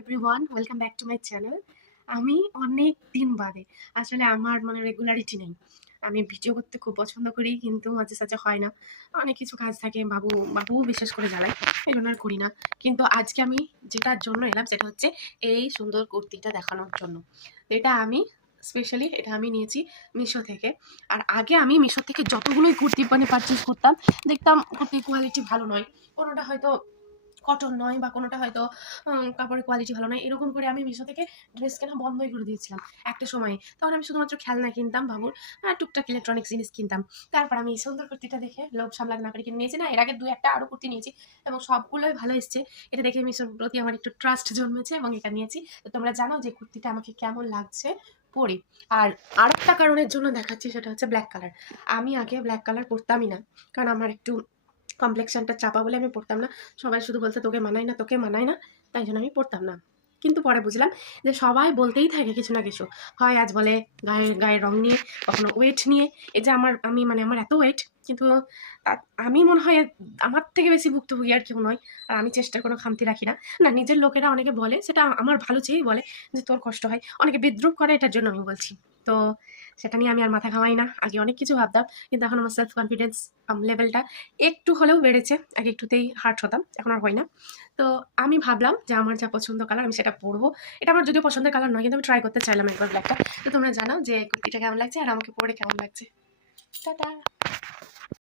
Everyone, welcome back to my channel. আমি অনেক দিন বাদে আসলে আমার রেগুলারিটি নেই। আমি ভিডিও করতে খুব পছন্দ করি, কিন্তু মাঝে সাঝে হয় না। অনেক কিছু কাজ থাকে, বাবুও বিশেষ করে জ্বালায়, এই জন্য আর করি না। কিন্তু আজকে আমি যেটার জন্য এলাম সেটা হচ্ছে এই সুন্দর কুর্তিটা দেখানোর জন্য। এটা আমি নিয়েছি মিশো থেকে। আর আগে আমি মিশো থেকে যতগুলোই কুর্তি পারচেস করতাম, দেখতাম কুর্তির কোয়ালিটি ভালো নয়, কোনোটা হয়তো কটন নয় বা কোনোটা হয়তো কাপড়ের কোয়ালিটি ভালো নয়। এরকম করে আমি মিশো থেকে ড্রেস কেনা বন্ধই করে দিয়েছিলাম একটা সময়ে। তখন আমি শুধুমাত্র খেলনা কিনতাম, বাবুর টুকটাক ইলেকট্রনিক্স জিনিস কিনতাম। তারপর আমি এই সুন্দর কুর্তিটা দেখে লোভ সামলাতে না পেরে কিনে নিয়েছি। না, এর আগে ২-১টা আরও কুর্তি নিয়েছি এবং সবগুলোই ভালো এসছে। এটা দেখে মিশোর প্রতি আমার একটু ট্রাস্ট জন্মেছে এবং এটা নিয়েছি। তো তোমরা জানো যে কুর্তিটা আমাকে কেমন লাগছে পরে। আর আরেকটা কারণের জন্য দেখাচ্ছি, সেটা হচ্ছে ব্ল্যাক কালার। আমি আগে ব্ল্যাক কালার পরতামই না, কারণ আমার একটু কমপ্লেক্সনটা চাপা বলে আমি পড়তাম না। সবাই শুধু বলছে তোকে মানায় না, তোকে মানায় না, তাই জন্য আমি পড়তাম না। কিন্তু পরে বুঝলাম যে সবাই বলতেই থাকে কিছু না কিছু। হয় আজ বলে গায়ের রং নিয়ে, কখনো ওয়েট নিয়ে। এই যে আমার এত ওয়েট, কিন্তু আমি মনে হয় আমার থেকে বেশি ভুক্তভোগী আর কেউ নয়। আর আমি চেষ্টার কোনো খামতি রাখি না। না, নিজের লোকেরা অনেকে বলে, সেটা আমার ভালো চেয়েই বলে যে তোর কষ্ট হয়, অনেকে বিদ্রূপ করে, এটার জন্য আমি বলছি। তো সেটা নিয়ে আমি আর মাথা ঘামাই না। আগে অনেক কিছু ভাবতাম, কিন্তু এখন আমার সেলফ কনফিডেন্স লেভেলটা একটু হলেও বেড়েছে। আগে একটুতেই হার্ট হতাম, এখন আর হয় না। তো আমি ভাবলাম যে আমার যা পছন্দ কালার আমি সেটা পরবো। এটা আমার যদিও পছন্দের কালার নয়, কিন্তু আমি ট্রাই করতে চাইলাম একবার ব্ল্যাকটা। তো তোমরা জানাও যে কুর্তিটা কেমন লাগছে আর আমাকে পরে কেমন লাগছে। টাটা।